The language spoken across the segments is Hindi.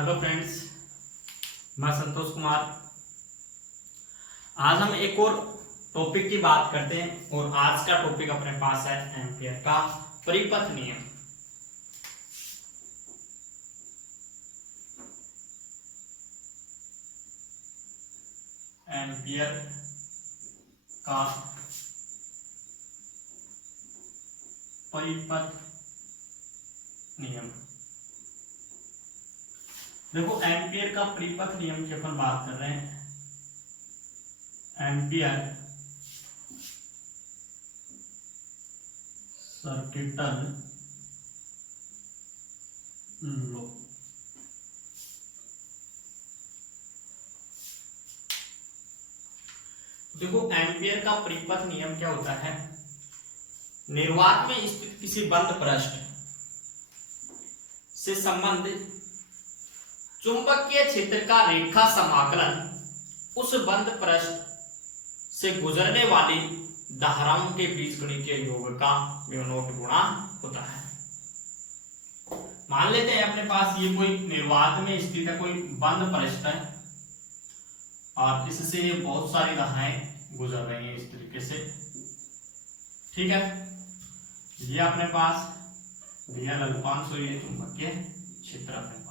हेलो फ्रेंड्स, मैं संतोष कुमार। आज हम एक और टॉपिक की बात करते हैं और आज का टॉपिक अपने पास है एम्पियर का परिपथ नियम। एम्पियर का परिपथ नियम। देखो, एम्पियर का परिपथ नियम की अपन बात कर रहे हैं। Ampere circuital law. देखो, एम्पियर का परिपथ नियम क्या होता है? निर्वात में स्थित किसी बंद पृष्ठ से संबंधित चुंबकीय क्षेत्र का रेखा समाकलन उस बंद पृष्ठ से गुजरने वाली धाराओं के बीजगणितीय योग का म्यू नॉट गुणा होता है। मान लेते हैं अपने पास ये कोई निर्वात में स्थित है, कोई बंद पृष्ठ है और इससे ये बहुत सारी धाराएं गुजर रही हैं इस तरीके से। ठीक है, ये अपने पास दिया लघुपांश, ये चुंबकीय क्षेत्र अपने पास,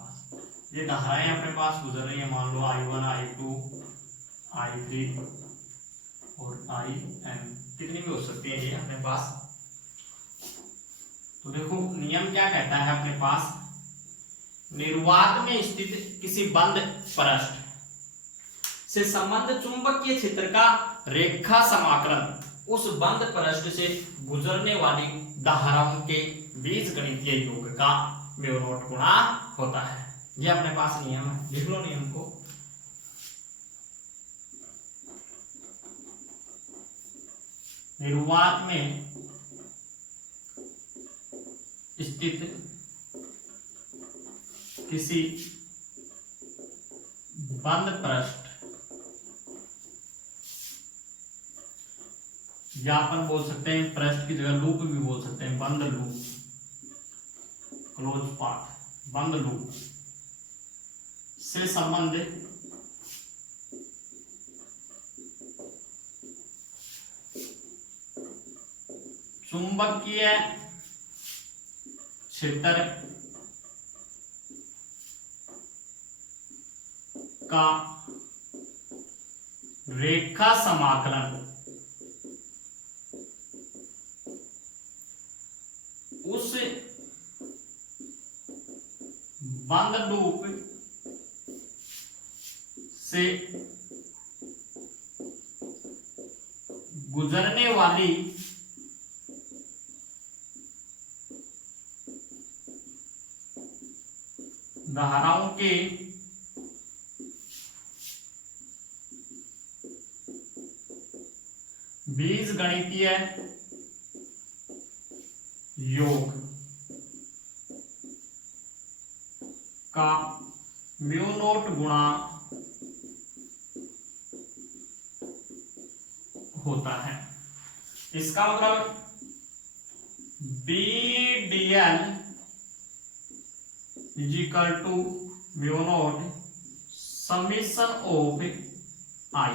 ये धाराएं अपने पास गुजर रही है। मान लो I1, I2, I3 और IN, कितनी भी हो सकती है ये अपने पास। तो देखो, नियम क्या कहता है अपने पास? निर्वात में स्थित किसी बंद पृष्ठ से संबंध चुंबकीय क्षेत्र का रेखा समाकलन उस बंद पृष्ठ से गुजरने वाली धाराओं के बीजगणितीय योग का म्यू नॉट गुणा होता है। ये अपने पास नियम है, लिख लो नियम को। निर्वात में स्थित किसी बंद पृष्ठ, या अपन बोल सकते हैं पृष्ठ की जगह लूप भी बोल सकते हैं, बंद लूप, क्लोज पाथ, बंद लूप से संबंधित चुंबकीय क्षेत्र का रेखा समाकलन उस बंद लूप से गुजरने वाली धाराओं के बीजगणितीय योग का म्यू नॉट गुणा होता है। इसका मतलब BDL is equal to mu naught summation of I,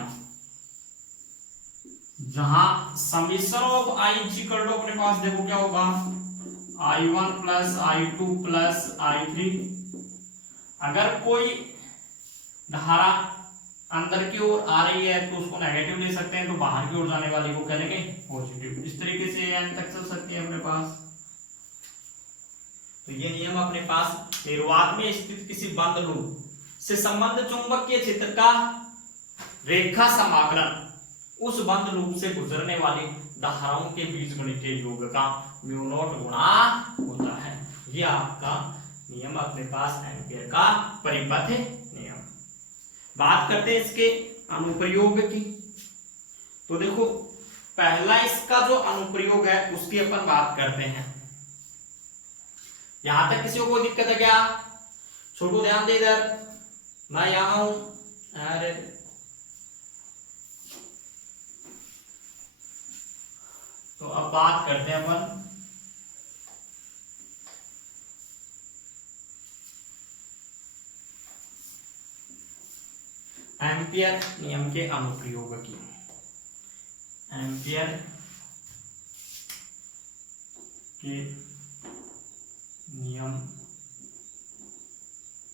जहां summation of I is equal to अपने पास देखो क्या होगा, I1 plus I2 plus I3। अगर कोई धारा अंदर की ओर आ रही है तो उसको नेगेटिव ले सकते हैं, तो बाहर की ओर जाने वाली को करेंगे पॉजिटिव। इस तरीके से n तक चल सकती है अपने पास। तो ये नियम अपने पास निर्वात में स्थित किसी बंद लूप से संबंध चुंबकीय क्षेत्र का रेखा समाकलन उस बंद लूप से गुजरने वाली धाराओं के बीजगणितीय योग का म्यू नॉट गुणा होता है। ये आपका नियम अपने पास एम्पियर का परिपथ नियम। बात करते हैं इसके अनुप्रयोग की। तो देखो, पहला इसका जो अनुप्रयोग है उसकी अपन बात करते हैं। यहां तक किसी को कोई दिक्कत है क्या? छोटू ध्यान दे इधर, मैं यहां हूं। अरे तो अब बात करते हैं अपन एम्पियर नियम के अनुप्रयोग की, एम्पियर के नियम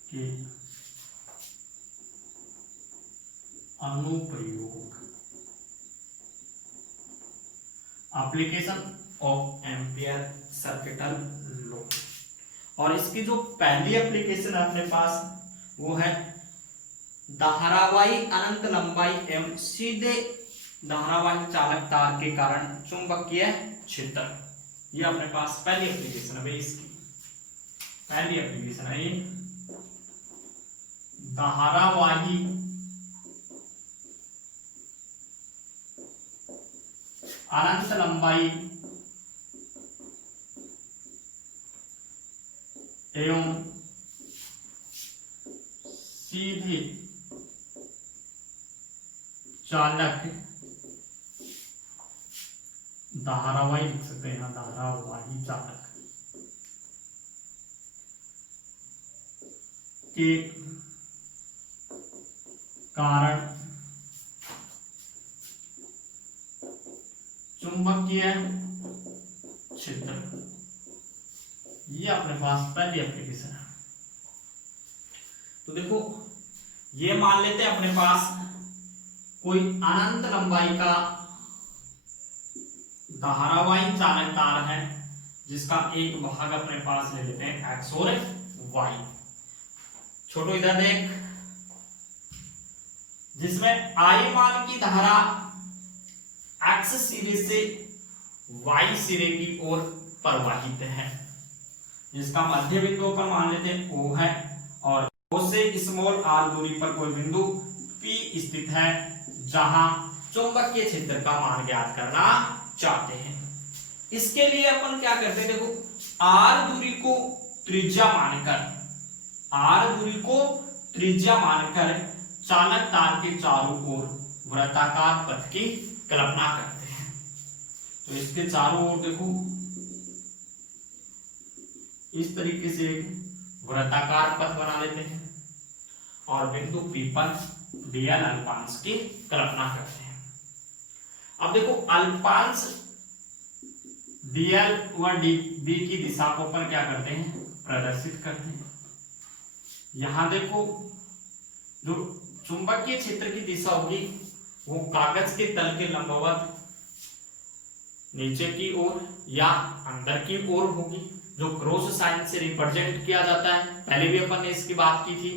के अनुप्रयोग, application of ampere circuital law. और इसकी जो पहली एप्लीकेशन है अपने पास वो है धारावाही अनंत लंबाई एवं सीधे धारावाही चालक तार के कारण चुंबकीय क्षेत्र। ये अपने पास पहली एप्लीकेशन है भाई, इसकी पहली एप्लीकेशन है ये धारावाही अनंत लंबाई एवं सीधे चालक धारावाही लिख सकते हैं यहां, धारावाही चालक के कारण चुंबकीय क्षेत्र। ये अपने पास पहली एप्लीकेशन है। तो देखो ये मान लेते हैं अपने पास कोई अनंत लंबाई का धारावाही चालक तार है जिसका एक भाग अपने पास ले लेते हैं एक्स और वाई। छोटो इधर देख, जिसमें आई मान की धारा एक्स सिरे से वाई सिरे की ओर प्रवाहित है, जिसका मध्य बिंदु पर मान लेते हैं O है और O से स्मॉल r दूरी पर कोई बिंदु P स्थित है जहां चुंबकीय क्षेत्र का मान ज्ञात करना चाहते हैं। इसके लिए अपन क्या करते हैं, देखो r दूरी को त्रिज्या मानकर चालक तार के चारों ओर वृत्ताकार पथ की कल्पना करते हैं। तो इसके चारों ओर देखो इस तरीके से वृत्ताकार पथ बना लेते हैं और बिंदु P पर dl अल्पांश की कल्पना करते हैं। अब देखो अल्पांश dl व db की दिशा को अपन क्या करते हैं, प्रदर्शित करते हैं। यहां देखो जो चुंबकीय क्षेत्र की दिशा होगी वो कागज के तल के लंबवत नीचे की ओर या अंदर की ओर होगी, जो क्रॉस साइन से रिप्रेजेंट किया जाता है। पहले भी अपन ने इसकी बात की थी,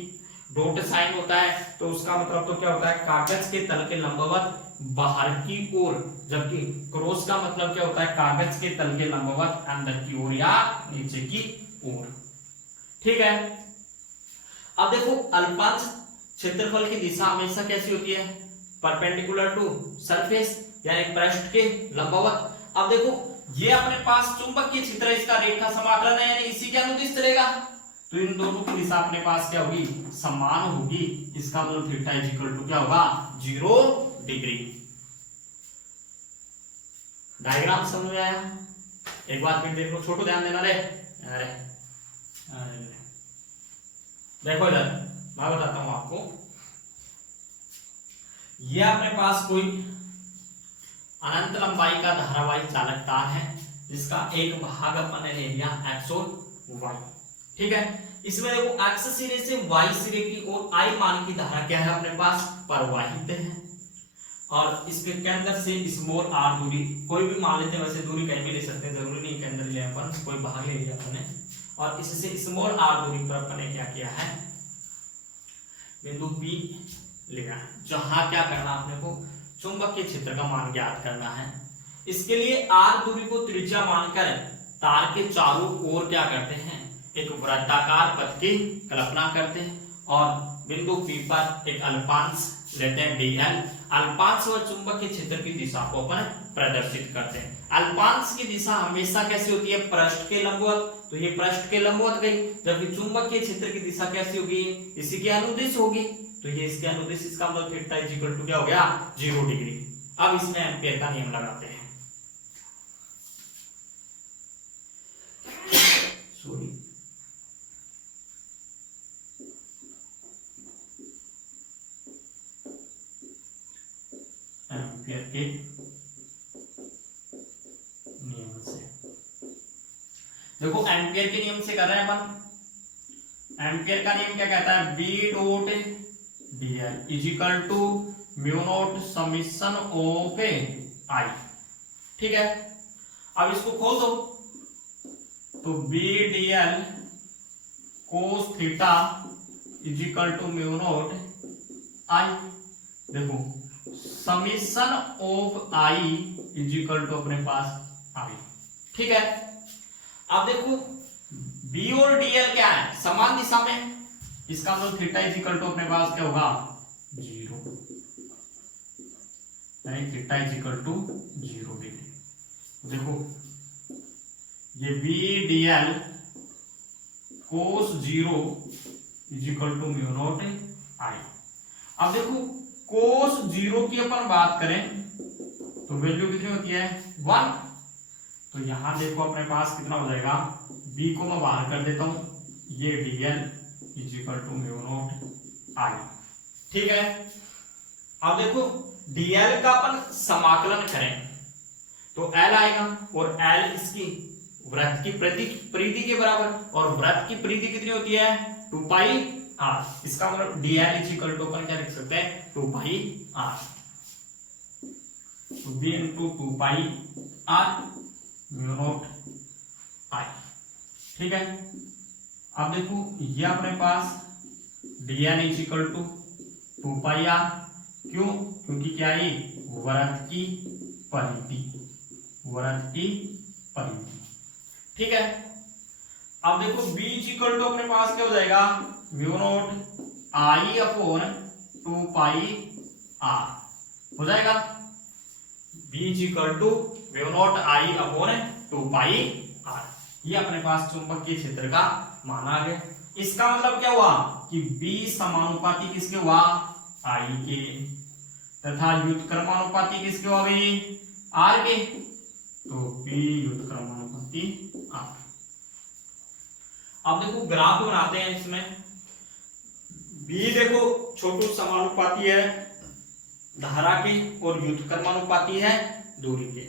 डॉट साइन होता है तो उसका मतलब तो क्या होता है, कागज के तल के लंबवत बाहर की ओर, जबकि क्रॉस का मतलब क्या होता है, कागज के तल के लंबवत अंदर की ओर या नीचे की ओर। ठीक है। अब देखो अल्पांश क्षेत्रफल की दिशा हमेशा कैसी होती है, परपेंडिकुलर टू सरफेस यानी पृष्ठ के लंबवत। अब देखो ये अपने पास चुंबकीय क्षेत्र, इसका रेखा समाकलन है यानी इसी के अनुदिश चलेगा, तो इन दोनों की दिशा अपने पास क्या होगी, समान होगी। इसका मतलब थीटा इज इक्वल टू क्या होगा, 0 डिग्री। डायग्राम समझ में आया? एक बार फिर देख लो, छोटो ध्यान देना रे। अरे देखो इधर मैं बताता हूं आपको, ये अपने पास कोई अनंत लंबाई का धारावाही चालक तार है जिसका एक भाग अपन ने ले लिया एक्स और वाई। ठीक है। इसमें देखो एक्स सिरे से वाई सिरे की ओर आई मान की धारा क्या है अपने पास, प्रवाहित है। और इसके केंद्र से स्मॉल r दूरी, कोई भी मान लेते हैं, वैसे दूरी कहीं भी ले सकते हैं, जरूरी नहीं केंद्र ले अपन, कोई भाग ले लिया अपन ने। और इससे स्मॉल r दूरी पर अपन ने क्या किया है, बिंदु P लिया, जहां क्या करना अपने को, चुंबकीय क्षेत्र का मान ज्ञात करना है। इसके लिए r दूरी को त्रिज्या मानकर तार के चारों ओर क्या करते हैं, एक वृत्ताकार पथ की कल्पना करते हैं और बिंदु P पर एक अल्पांश लेते हैं dl। अल्पांश व चुंबकीय क्षेत्र की दिशा को अपन प्रदर्शित करते हैं। अल्पांश की दिशा हमेशा कैसी होती है, पृष्ठ के लंबवत, तो ये पृष्ठ के लंबवत गई, जबकि चुंबकीय क्षेत्र की दिशा कैसी होगी, इसी के अनुदिश होगी, तो ये इसके अनुदिश, इसका मतलब थीटा इज इक्वल टू क्या हो गया, 0 डिग्री। अब इसमें एम्पियर का नियम लगाते हैं। सॉरी, एम्पियर के नियम से। देखो एम्पियर के नियम से कर रहे हैं अपन। एम्पियर का नियम क्या कहता है, B dot dl is equal to mu naught summation of I. ठीक है, अब इसको खोल दो तो B dl cos theta is equal to mu naught I. देखो summation of I is equal to अपने पास आई। ठीक है, अब देखो बी और डीएल क्या है, समान दिशा में, इसका मतलब थीटा इज इक्वल टू अपने पास क्या होगा, 0, यानी theta is equal to 0 degree. देखो ये B dl cos 0 is equal to mu naught I. अब देखो कोस 0 की अपन बात करें तो वैल्यू कितनी होती है, 1। तो यहां देखो अपने पास कितना हो जाएगा, बी को मैं बाहर कर देता हूं, ये dl is equal to mu naught I. ठीक है, अब देखो डीएल का अपन समाकलन करें तो एल आएगा और एल इसकी वृत्त की परिधि के बराबर, और वृत्त की परिधि कितनी होती है, 2 पाई आर। इसका मतलब डीएल इज इक्वल टू अपन क्या लिख सकते हैं, 2 पाई आर। तो B into 2 pi R mu naught I. ठीक है, अब देखो ये अपने पास dl is equal to 2 pi R, क्यों, क्योंकि क्या है वृत्त की परिधि, वृत्त की परिधि। ठीक है, अब देखो b इज इक्वल टू अपने पास क्या हो जाएगा, mu naught I upon 2 pi R हो जाएगा। b is equal to mu naught I upon 2 pi R. ये अपने पास चुंबकीय क्षेत्र का मान आ गया। इसका मतलब क्या हुआ कि b समानुपाती किसके हुआ, I के, तथा व्युत्क्रमानुपाती किसके हुआ भाई, R के। तो B व्युत्क्रमानुपाती R। अब देखो ग्राफ बनाते हैं इसमें। B देखो छोटू समानुपाती है धारा के और व्युत्क्रमानुपाती है दूरी के।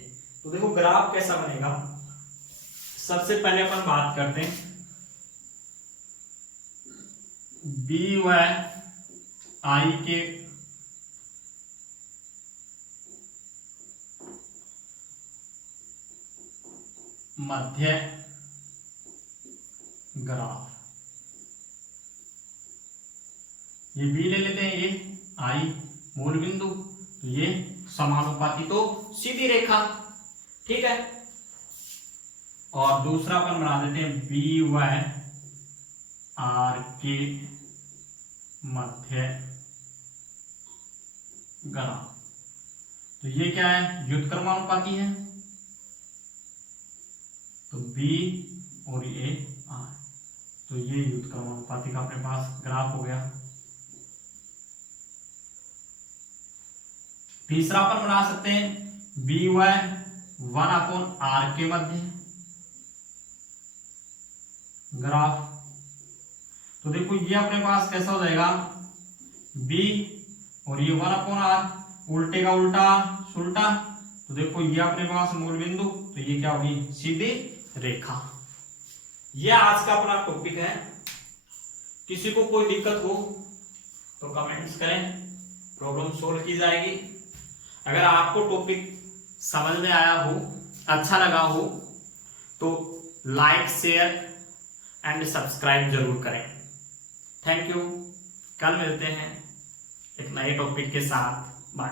तो देखो ग्राफ कैसा बनेगा, सबसे पहले अपन बात करते हैं B व I के मध्य ग्राफ। ये B ले लेते हैं, ये I मूल बिंदु, तो ये समानुपाती तो सीधी रेखा। ठीक है, और दूसरा अपन बना देते हैं B व R के मध्य ग्राफ। तो ये क्या है, व्युत्क्रमानुपाती है, तो B और ये R, तो ये व्युत्क्रमानुपाती का अपने पास ग्राफ हो गया। तीसरा अपन बना सकते हैं B व 1/R के मध्य ग्राफ। तो देखो ये अपने पास कैसा हो जाएगा, B और ये 1/R, उल्टे का उल्टा सुल्टा। तो देखो ये अपने पास मूल बिंदु, तो ये क्या होगी, सीधी रेखा। ये आज का अपना टॉपिक है। किसी को कोई दिक्कत हो तो कमेंट्स करें, प्रॉब्लम सोल्व की जाएगी। अगर आपको टॉपिक समझ में आया हो, अच्छा लगा हो, तो लाइक शेयर एंड सब्सक्राइब जरूर करें। Thank you. कल मिलते हैं एक नए टॉपिक के साथ। बाय।